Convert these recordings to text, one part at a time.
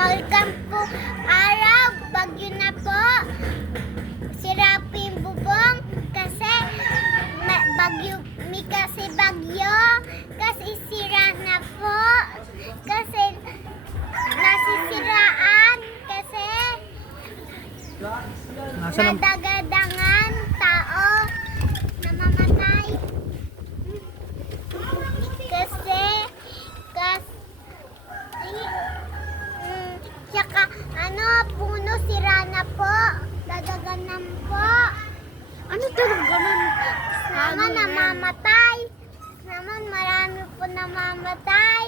Po araw, bagyo na po. Sira po yung bubong kasi bagyo, may kasi bagyo. Kasi sira na po. Kasi nasisiraan. Kasi nadagadangan tao namamatay. Kasi, kasi, mm, tsaka, ano, puno sira na po. Dadaganan po. Ano talaga ganun? Naman namamatay. Naman marami po namamatay.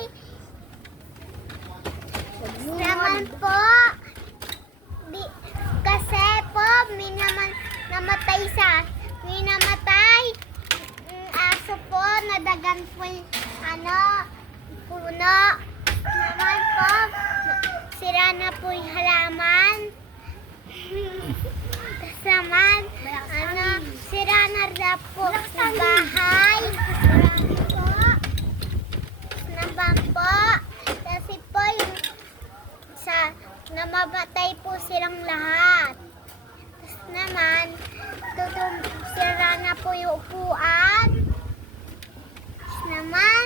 Naman po. Di, kasi po, may naman namatay sa, may namatay. Mm, aso po, nadagan po yung, ano, puno. Naman po, yung halaman. Tapos naman, ano, sira na rin po yung bahay. Naman po, kasi po yung sa namamatay po silang lahat. Tapos naman, tutum, sira na po yung upuan. Tapos naman,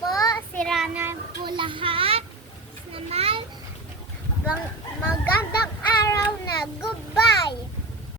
po, sira na po lahat. Tapos